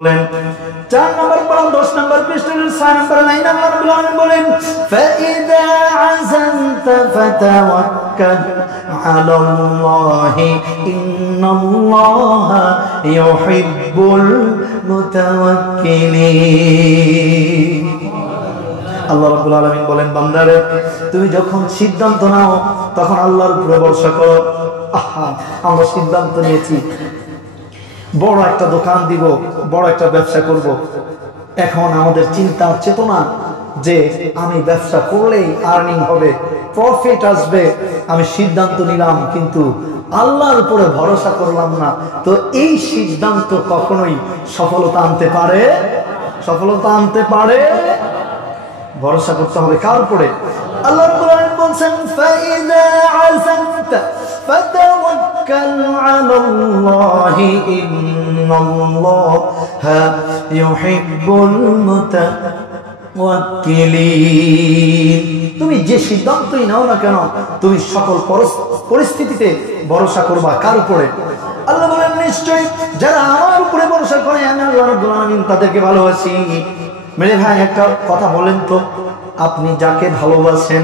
4 নম্বর পড়ান 10 নম্বর পৃষ্ঠার 6 নম্বর লাইন আল্লাহ রাব্বুল আলামিন বলেন ফাইদা আযানতা ফাতাওয়াক্কাল আলাল্লাহি ইন্নাল্লাহা ইউহিব্বুল মুতাওয়াক্কিলিন। আল্লাহ রাব্বুল আলামিন বলেন বান্দারে তুমি যখন সিদ্ধান্ত নাও তখন আল্লাহর উপরে ভরসা করো। আমরা সিদ্ধান্ত নিয়েছি বড় একটা দোকান দিব, বড় একটা ব্যবসা করব। এখন আমাদের চিন্তা চেতনা যে আমি ব্যবসা করলেই আর্নিং হবে, প্রফিট আসবে, আমি সিদ্ধান্ত নিলাম কিন্তু আল্লাহর উপরে ভরসা করলাম না, তো এই সিদ্ধান্ত কখনোই সফলতা আনতে পারে? সফলতা আনতে পারে? ভরসা করতে হবে কার উপরে? আল্লাহ রাব্বুল আলামিন বলেন ফাইদা আযানতা ফাতাওয়াক্কাল আলাল্লাহি ইন্নাল্লাহা ইউহিব্বুল মুতাওয়াক্কিলিন। তুমি যে সিদ্ধান্তই নাও না কেন তুমি সকল পরিস্থিতিতে ভরসা করবা কার উপরে? আল্লাহ বলেন নিশ্চয়ই যারা আমার উপরে ভরসা করে আমি আল্লাহ রাব্বুল আলামিন তাদেরকে ভালোবাসি। মেরে ভাই একটা কথা বলেন তো, আপনি যাকে ভালোবাসেন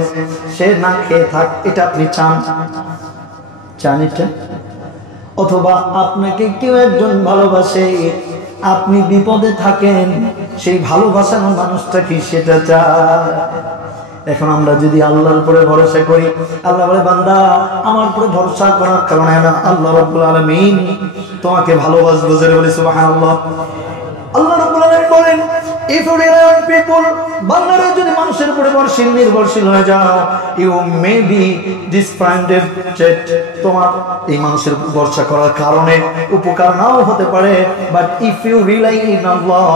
সে না খেয়ে থাক, এটা আপনি চান? চান এটা? অথবা আপনাকে কেউ একজন ভালোবাসে, আপনি বিপদে থাকেন, সেই ভালোবাসানো মানুষটা কি সেটা চায়? এখন আমরা যদি আল্লাহর উপরে ভরসা করি, আল্লাহ বলে বান্দা আমার উপরে ভরসা করার কারণে আমি আল্লাহ রাব্বুল আলামিন তোমাকে ভালোবাসবো। জোরে বলি সুবহানাল্লাহ। আল্লাহ রাব্বুল আলামিন বলেন if you rely on people, বান্দারা যদি মানুষের উপরে নির্ভরশীল হয়ে যাও, you may be disappointed, তোমার এই মানুষের উপর ভরসা করার কারণে উপকার নাও হতে পারে, but if you rely in Allah,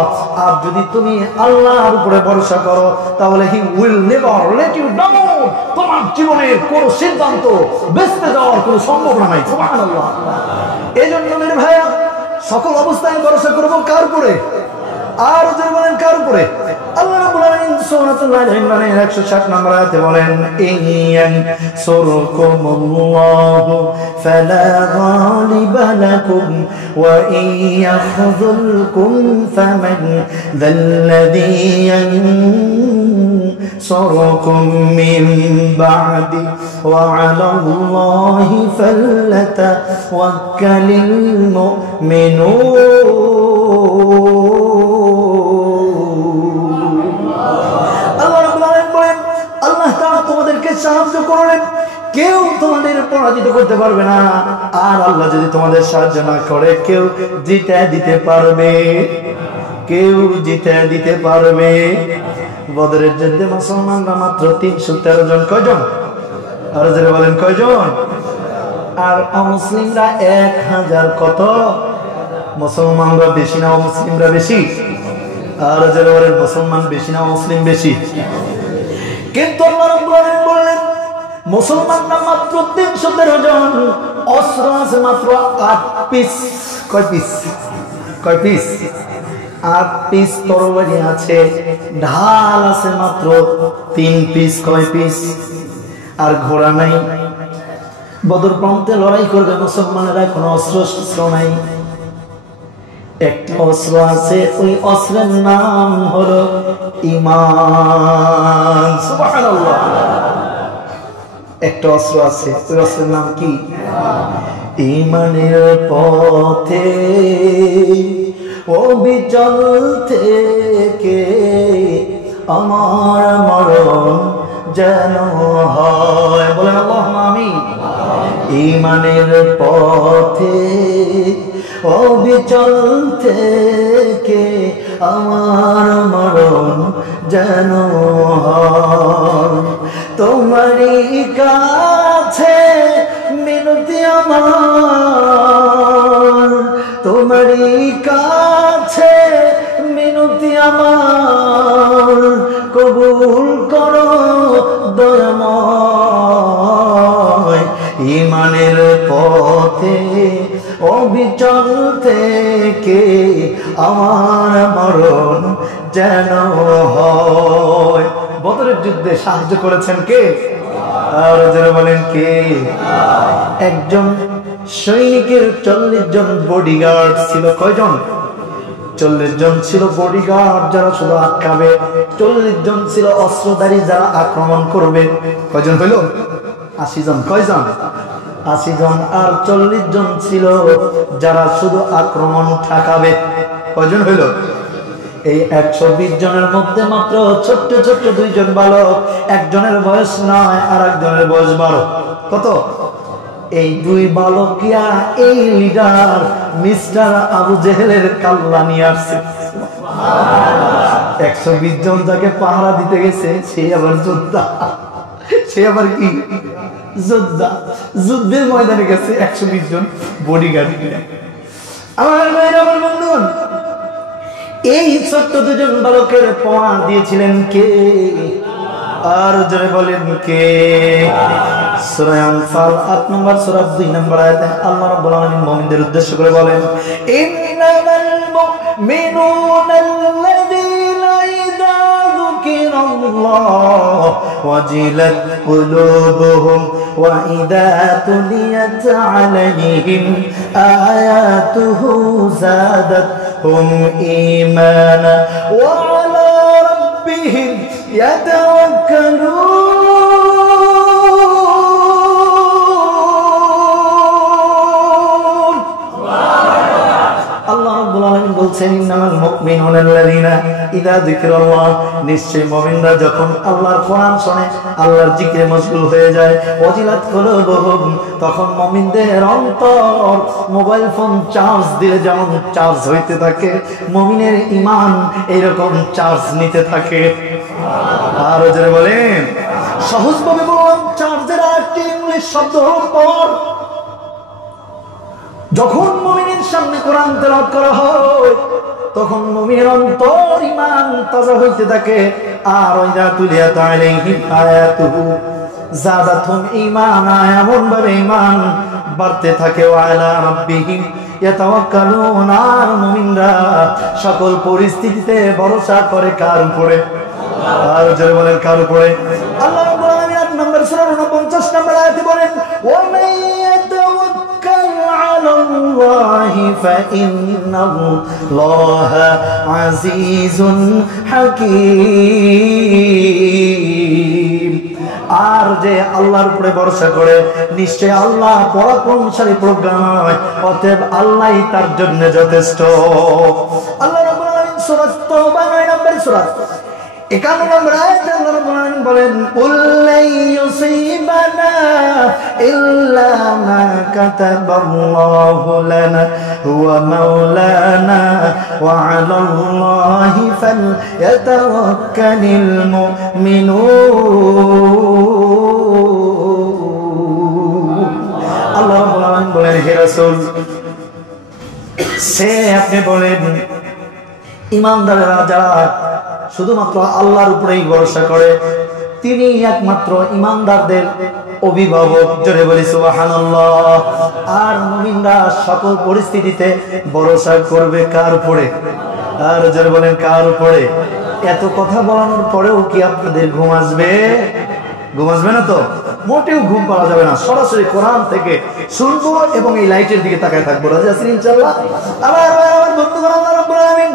আর যদি তুমি আল্লাহর উপরে ভরসা করো তাহলে he will never let you down। তোমার জীবনের কোন সিদ্ধান্ত বেঁচতে যাওয়ার কোনো সম্ভাবনা নাই। সুবহানাল্লাহ। এজন্য মেরে ভাইয়া সকল অবস্থায় ভরসা করব কার উপরে? আর যারা বলেন কার উপরে? আল্লাহ রাব্বুল আলামিন সূরাতুল ইমরানের 160 নম্বর আয়াতে বলেন ইন সুরকুমুল্লাহু ফালা গালিবা লাকুম ওয়া ইন ইয়াখযুলকুম ফামান যাল্লাযী ইয়ানসুরুকুম মিন বা'দি ওয়া আলাল্লাহি ফালতাওয়াক্কালিল মুমিনুন। সাহায্য করলেন, কেউ তোমাদের পরাজিত করতে পারবে না। আর আল্লাহ যদি তোমাদের সাহায্য না করে কেউ জিতে দিতে পারবে? কেউ জিতে দিতে পারবে? বদরের যুদ্ধে মুসলমানরা মাত্র 313 জন। কয়জন? আর যারা বলেন কয়জন? আর অমুসলিমরা 1000। কত? মুসলমানরা বেশি না অমুসলিমরা বেশি? আর যারা বলেন মুসলমান বেশি না মুসলিম বেশি? কিন্তু আল্লাহ রাব্বুল আলামিন বললেন মুসলমানরা মাত্র 313 জন, অস্ত্র আছে মাত্র 8 পিস। কয় পিস? কয় পিস? 8 পিস তরবারি আছে, ঢাল আছে মাত্র 3 পিস। কয় পিস? আর ঘোড়া নাই। বদর প্রান্তে লড়াই করবে মুসলমানেরা, কোনো অস্ত্র নাই। একটা অস্ত্র আছে, ওই অস্ত্রের নাম হলো ঈমান। সুবহানাল্লাহ। একটা অস্ত্র আছে, ওই অস্ত্রের নাম কি? ঈমানের পথে অবিচল থেকে আমার মরণ যেন হয়। বলেন আল্লাহুম্মা আমিন। ঈমানের পথে অবিচল থেকে আমার মরণ যেন হয়। তোমারই কাছে মিনতি আমার, তোমারই কাছে মিনতি আমার, কবুল করো দয়াময়। ঈমানের পথে অবিচল থেকে আমার মরণ যেন হয়। বদরের যুদ্ধে সাহায্য করেছেন কে? আর যারা বলেন কে? একজন সৈনিকের 40 জন বডিগার্ড ছিল। কয়জন? 40 জন ছিল বডিগার্ড যারা শুধু আটকাবে, 40 জন ছিল অস্ত্রধারী যারা আক্রমণ করবে। কয়জন হইল? 80 জন। কয়জন? 80 জন। আর 40 জন ছিল যারা শুধু আক্রমণ ঠেকাবে। কয়জন হইল? এই 120 জনের মধ্যে মাত্র ছোট্ট ছোট্ট 2 জন বালক, একজনের বয়স 9 আর একজনের বয়স 12। কত? এই 2 বালকিয়া এই লিডার মিস্টার আবু জেহেলের কাল্লা নিয়ে আসছে। 120 জন যাকে পাহারা দিতে গেছে সে আবার যোদ্ধা, সে আবার কি যোদ্ধা, যুদ্ধের ময়দানে গেছে 120 জন বডিগার্ড। আমার ভাইরা, আমার বন্ধুগণ, এই ছোট্ট 2 জন বালকের পাওয়া দিয়েছিলেন কে? আর জোরে বলেন কে? সূরা আনফাল 8 নম্বর সূরা 2 নম্বর আয়াতে আল্লাহ রাব্বুল আলামিন মুমিনদের উদ্দেশ্য করে বলেন, ইন্নামাল মুমিনুনা আল্লাযীনা ইযা যুকিরাল্লাহ ওয়াজিলাত কুলুবুহুম ওয়া ইযা তুলিয়াত আলাইহিম আয়াতুহু যাদাতহুম ঈমানা ওয়া আলা রাব্বিহিম ইয়াতাওয়াক্কালুন। বলছেন, ইন্নামাল মুমিনুনা আল্লাযীনা ইযা যিকরাল্লাহ, নিশ্চয় মুমিনরা যখন আল্লাহর কোরআন শুনে, আল্লাহর জিকিরে মশগুল হয়ে যায়, ওয়াজিলাত কুলুবুহুম, তখন মুমিনদের অন্তর মোবাইল ফোন চার্জ দিলে যেমন চার্জ হইতে থাকে, মুমিনের ঈমান এরকম চার্জ নিতে থাকে। আর জোরে বলেন, সহজভাবে বললাম, চার্জের আরেকটি ইংলিশ শব্দ হলো পাওয়ার। যখন মুমিনের সামনে কোরআন তেলাওয়াত করা হয় তখন মুমিনের অন্তর ঈমান তাজা হইতে থাকে। আর ওয়াইদা তুলিয়াত আলাইহিম আয়াতুহু যাদাতহুম ঈমানা, এমন ভাবে ঈমান বাড়তে থাকে। ওয়া আলা রাব্বিহিম ইয়াতাওয়াক্কালুন, আর মুমিনরা সকল পরিস্থিতিতে ভরসা করে কার উপরে? আর জোরে বলেন, কার উপরে? আল্লাহ রাব্বুল আলামিন 8 নম্বর সূরা 49 নম্বর আয়াতে বলেন, ওয়া মান ইয়াতাওয়াক্কাল আলাল্লাহি ফাইন্নাল্লাহা আজিজুন হাকীম। আর যে আল্লাহর উপরে ভরসা করে, নিশ্চয় আল্লাহ পরাক্রমশালী প্রজ্ঞাময়, অতএব আল্লাহই তার জন্য যথেষ্ট। আল্লাহ রাব্বুল আলামিন সূরা তাওবা 9 নম্বর সূরা 51 নম্বর আয়াতে আল্লাহ রাব্বুল আলামিন বলেন, কুল লা ইউসিবানা ইল্লা মা কাতাবাল্লাহু লানা হুয়া মাওলানা ওয়া আলাল্লাহি ফালইয়াতাওয়াক্কালিল মুমিনুন। আল্লাহ রাব্বুল আলামিন বলেন, হে রাসূল, সে আপনি বলেন ঈমানদারেরা যারা শুধুমাত্র আল্লাহর উপরেই ভরসা করে, তিনি একমাত্র ঈমানদারদের অভিভাবক। জোরে বলি সুবহানাল্লাহ। আর মুমিনরা সকল পরিস্থিতিতে ভরসা করবে কার উপরে? আর জোরে বলেন, কার উপরে? এত কথা বলানোর পরেও কি আপনাদের ঘুম আসবে? ঘুম আসবে না তো? মোটেও ঘুম পাওয়া যাবে না। সরাসরি কোরআন থেকে শুনবো এবং এই লাইটের দিকে তাকায় থাকবো। রাজি আছেন ইনশাআল্লাহ? আমার বন্ধুগণ, আল্লাহ রাব্বুল আলামিন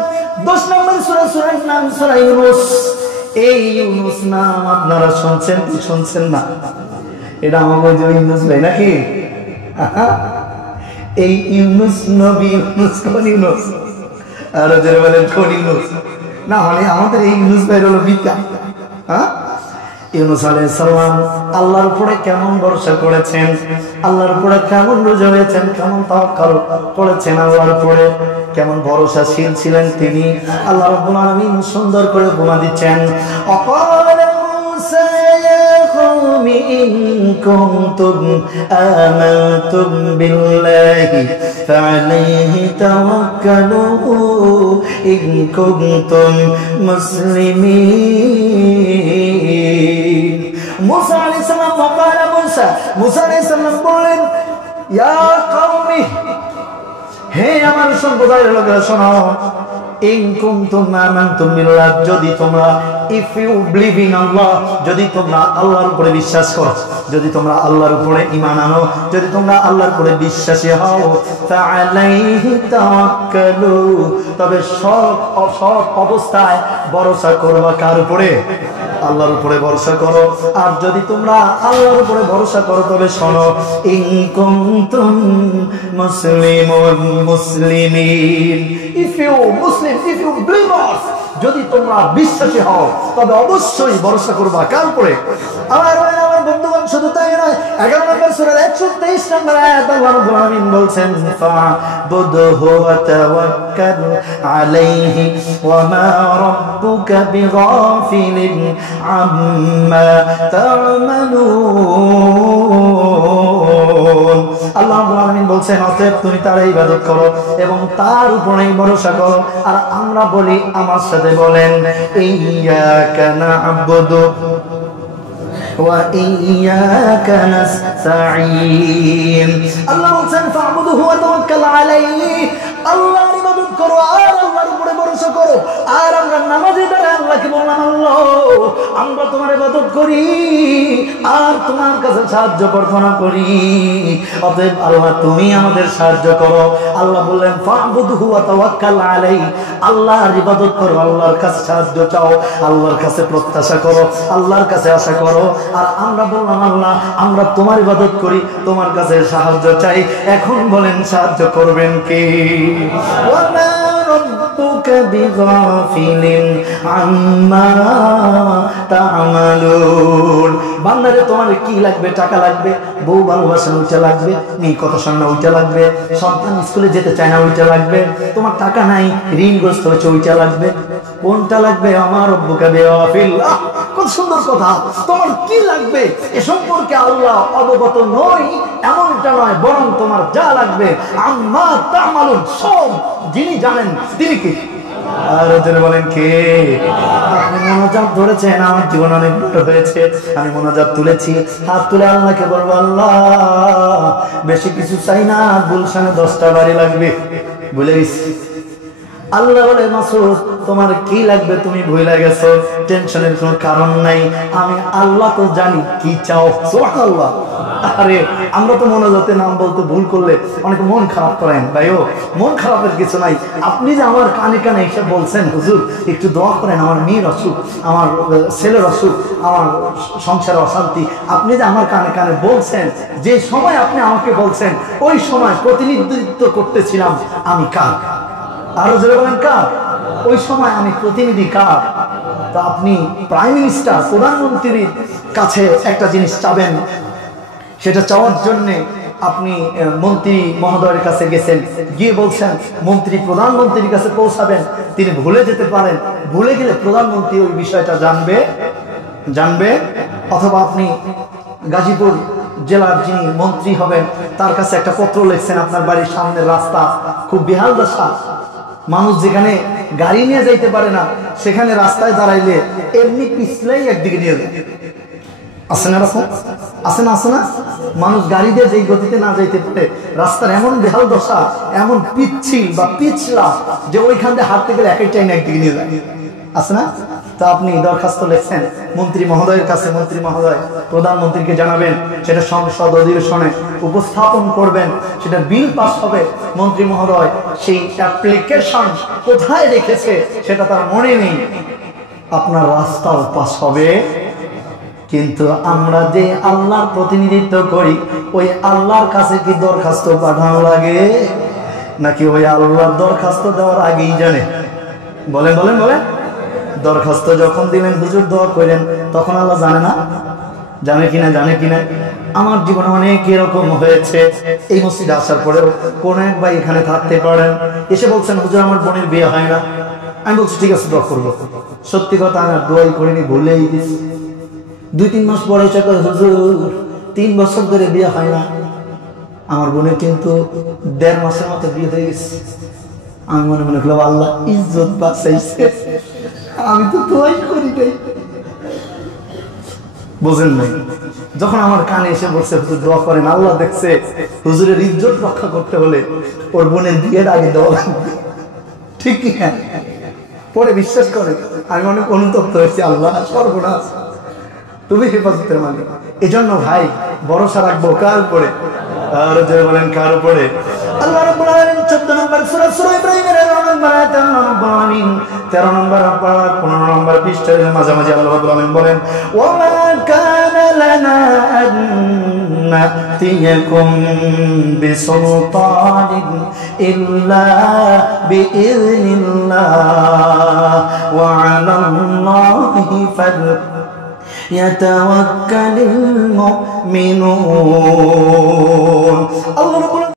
10 নম্বর সূরার নাম সূরা ইউনূস। এই ইউনূস নাম আপনারা শুনছেন কি শুনছেন না? এটা আমাদের যে ইউনূস ভাই নাকি? এই ইউনূস নবী, ইউনূস কোন ইউনূস? আর যারা বলেন কোন ইউনূস? না, মানে আমাদের এই ইউনূস ভাই হলো বিকা। হ্যাঁ, ইউনূস আলাইহিস সালাম আল্লাহর উপরে কেমন ভরসা করেছেন, আল্লাহর উপরে কেমন রোজা হয়েছেন, কেমন তাওয়াক্কুল করেছেন, আল্লাহর উপরে কেমন ভরসাশীল ছিলেন তিনি। আল্লাহ রাব্বুল আলামিন সুন্দর করে উপমা দিচ্ছেন, অকালা মূসা ইয়া কওমি ইন কুনতুম আমানতুম বিল্লাহি ফাআলাইহি তাওয়াক্কালু ইন কুনতুম মুসলিমিন। মূসা আলাইহিস সালাম, অকালা মূসা আলাইহিস সালাম বললেন, ইয়া কওমি, হে আমার সম্প্রদায়ের লোকেরা শোনো, ইন কুনতুম আমানতুম বিল্লাহ, যদি তোমরা, ইফ ইউ বিলিভ ইন আল্লাহ, যদি তোমরা আল্লাহর উপরে বিশ্বাস করো, যদি তোমরা আল্লাহর উপরে ঈমান আনো, যদি তোমরা আল্লাহর উপরে বিশ্বাসী হও, ফাআলাইহি তাওয়াক্কালু, তবে সব অবস্থায় ভরসা করবা কার উপরে? আল্লাহর উপরে ভরসা করো। আর যদি তোমরা আল্লাহর উপরে ভরসা করো তবে শোনো, ইন কুনতুম মুসলিমিন, ইফ ইউ বিলিভার্স, যদি তোমরা বিশ্বাসী হও তবে অবশ্যই ভরসা করবা কার উপরে? আমার বন্ধুগণ, শুধু তাই নয়, 11 নম্বর সূরার 123 নম্বর আয়াত আল্লাহ রাব্বুল আলামিন বলছেন, ফা'বুদহু ওয়া তাওয়াক্কাল আলাইহি ওয়া মা রাব্বুকা বিগাফিলিন আম্মা তা'মালুন। আল্লাহ রাব্বুল আলামিন বলছেন, অতএব তুমি তার ইবাদত করো এবং তার উপরেই ভরসা করো। আর আমরা বলি, আমার সাথে বলেন, ইয়্যাকা না'বুদু ওয়া ইয়্যাকা নাস্তাঈন। আল্লাহ বলছেন, ফা'বুদহু ওয়া তাওয়াক্কাল আলাইহি, আল্লাহর ইবাদত করো আর আল্লাহর উপরে ভরসা করো। আর আমরা নামাজে দাঁড়ায় আল্লাহকে বললাম, আল্লাহ আমরা তোমার ইবাদত করি আর তোমার কাছে সাহায্য প্রার্থনা করি, অতএব আল্লাহ তুমি আমাদের সাহায্য করো। আল্লাহ বললেন, ফা'বুদহু ওয়া তাওয়াক্কাল আলাইহি, আল্লাহর ইবাদত করো, আল্লাহর কাছে সাহায্য চাও, আল্লাহর কাছে প্রত্যাশা করো, আল্লাহর কাছে আশা করো। আর আমরা বললাম, আল্লাহ আমরা তোমার ইবাদত করি, তোমার কাছে সাহায্য চাই। এখন বলেন সাহায্য করবেন কে? ওয়া মা রাব্বুকা বিগাফিলিন আম্মা তা'মালুন। বান্দারে তোমার কি লাগবে? টাকা লাগবে, বউ ভালোবাসা ওইটা লাগবে, মেয়ে কথা শোনা ওইটা লাগবে, সন্তান স্কুলে যেতে চায় না ওইটা লাগবে, তোমার টাকা নাই, ঋণগ্রস্ত হয়েছে ওইটা লাগবে, কোনটা লাগবে? আমার রব্বুকা বিগাফিল। কত সুন্দর কথা! তোমার কি লাগবে এ সম্পর্কে আল্লাহ অবগত নয় এমনটা নয়, বরং তোমার যা লাগবে আম্মা তা'মালুন, সব যিনি জানেন তিনি কি? আর ওদের বলেন কে? আপনি মোনাজাত ধরেছেন, আমার জীবন অনেক বড় হয়েছে, আমি মোনাজাত তুলেছি, হাত তুলে আল্লাহকে বলবো, আল্লাহ বেশি কিছু চাই না, গুলশানে 10টা বাড়ি লাগবে, বলে গেছি। আল্লাহ বলে, মাসুদ তোমার কি লাগবে তুমি ভুলে গেছো, টেনশনের কোনো কারণ নাই, আমি আল্লাহ তো জানি কি চাও। সুবহানাল্লাহ। আরে আমরা তো মোনাজাতে নাম বলতে ভুল করলে অনেকে মন খারাপ করেন। ভাইও মন খারাপের কিছু নাই, আপনি যে আমার কানে কানে এসে বলছেন, হুজুর একটু দোয়া করেন, আমার মেয়ের অসুখ, আমার ছেলের অসুখ, আমার সংসারে অশান্তি, আপনি যে আমার কানে কানে বলছেন, যে সময় আপনি আমাকে বলছেন ওই সময় প্রতিনিধিত্ব করতেছিলাম আমি কার? আরো জোরে বলেন কার? ওই সময় আমি প্রতিনিধি কার? তো আপনি প্রাইম মিনিস্টার, প্রধানমন্ত্রীর কাছে একটা জিনিস চাবেন, সেটা চাওয়ার জন্য আপনি মন্ত্রী মহোদয়ের কাছে গেছেন, গিয়ে বলছেন মন্ত্রী প্রধানমন্ত্রীর কাছে পৌঁছাবেন, তিনি ভুলে যেতে পারেন, ভুলে গেলে প্রধানমন্ত্রী ওই বিষয়টা জানবে। অথবা আপনি গাজীপুর জেলার যিনি মন্ত্রী হবেন তার কাছে একটা পত্র লিখছেন, আপনার বাড়ির সামনের রাস্তা খুব বেহাল দশা, মানুষ যেখানে গাড়ি নিয়ে যাইতে পারে না সেখানে রাস্তায় দাঁড়াইলে এমনি পিছলেই একদিকে নিয়ে যায়। আছে না এরকম? আছে না? মানুষ গাড়ি দিয়ে যেই গতিতে না যাইতে পারে, রাস্তার এমন বেহাল দশা, এমন পিচ্ছিল বা পিছলা যে ওইখান দিয়ে হাঁটতে গেলে এক টাইম একদিকে নিয়ে যায়। আছে না? তা আপনি দরখাস্ত লিখছেন মন্ত্রী মহোদয়ের কাছে, মন্ত্রী মহোদয় প্রধানমন্ত্রীকে জানাবেন, সেটা সংসদ অধিবেশনে উপস্থাপন করবেন, সেটা বিল পাস হবে, মন্ত্রী মহোদয় সেই অ্যাপ্লিকেশন কোথায় রেখেছে সেটা তার মনে নেই, আপনার রাস্তাও পাস হবে। কিন্তু আমরা যে আল্লাহর প্রতিনিধিত্ব করি, ওই আল্লাহর কাছে কি দরখাস্ত পাঠানো লাগে, নাকি ওই আল্লাহর দরখাস্ত দেওয়ার আগেই জানে? বলেন দরখাস্ত যখন দিলেন, হুজুর দোয়া করেন, তখন আল্লাহ জানে কিনা? আমার জীবনে অনেক এরকম হয়েছে। এই মসজিদে আসার পরেও কোন এক ভাই এখানে থাকতে পারেন, এসে বলছেন হুজুর আমার বোনের বিয়ে হয় না। আমি বলছি ঠিক আছে দোয়া করবো। সত্যি কথা আমি দোয়াই করিনি, ভুলেই দিছি। 2-3 মাস পরে এসে কয় হুজুর 3 বছর ধরে বিয়ে হয় না, আমার বোনের কিন্তু 1.5 মাসের মতো বিয়ে হয়ে গেছে। আমি মনে করলাম আল্লাহ ইজ্জত বাঁচাইছে, আমি তো দোয়াই করি নাই। বোঝেন নাই? যখন আমার কানে এসে বলছে হুজুর দোয়া করেন, আল্লাহ দেখছে হুজুরের ইজ্জত রক্ষা করতে হলে ওর বোনের বিয়ের আগে দেওয়া লাগবে। ঠিক কি হ্যাঁ? পরে বিশ্বাস করে আমি অনেক অনুতপ্ত হয়েছি, আল্লাহ সর্বনাশ, তুমি হেফাজতের মালিক। এজন্য ভাই ভরসা রাখবো কার উপরে? আর যে বলেন কার উপরে? আল্লাহ রাব্বুল আলামিন 14 নম্বর সূরা ইব্রাহিমের 11 নম্বর আয়াত, আল্লাহ রাব্বুল আলামিন 13 নম্বর 15 নম্বর পৃষ্ঠার মাঝামাঝি আল্লাহ রাব্বুল আলামিন বলেন, ওয়া মা কানা লানা আন নাতিয়াকুম বিসুলতানিন ইল্লা বিইذنিল্লাহ ওয়া আলাল্লাহি ফালইয়াতাওয়াক্কালিল মুমিনুন। আল্লাহ রাব্বুল